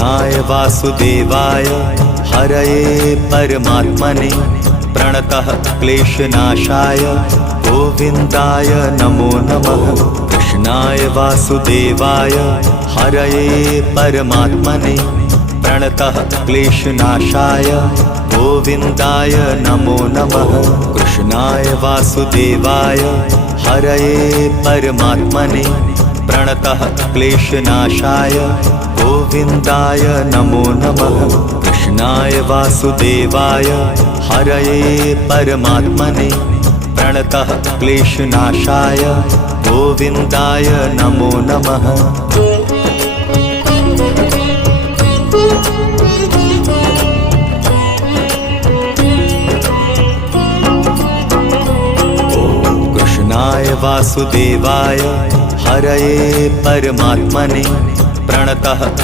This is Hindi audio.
कृष्णाय वासुदेवाय हरये परमात्मने प्रणतः क्लेशनाशाय गोविन्दाय नमो नमः। कृष्णाय वासुदेवाय हरये परमात्मने प्रणतः क्लेशनाशाय गोविन्दाय नमो नमः। कृष्णाय वासुदेवाय हरये परमात्मने प्रणतः क्लेशनाशाय गोविन्दाय नमो नमः। कृष्णाय वासुदेवाय हरये परमात्मने प्रणतः क्लेशनाशाय गोविन्दाय नमो नमः। कृष्णाय वासुदेवाय हरये परमात्मने प्रणतः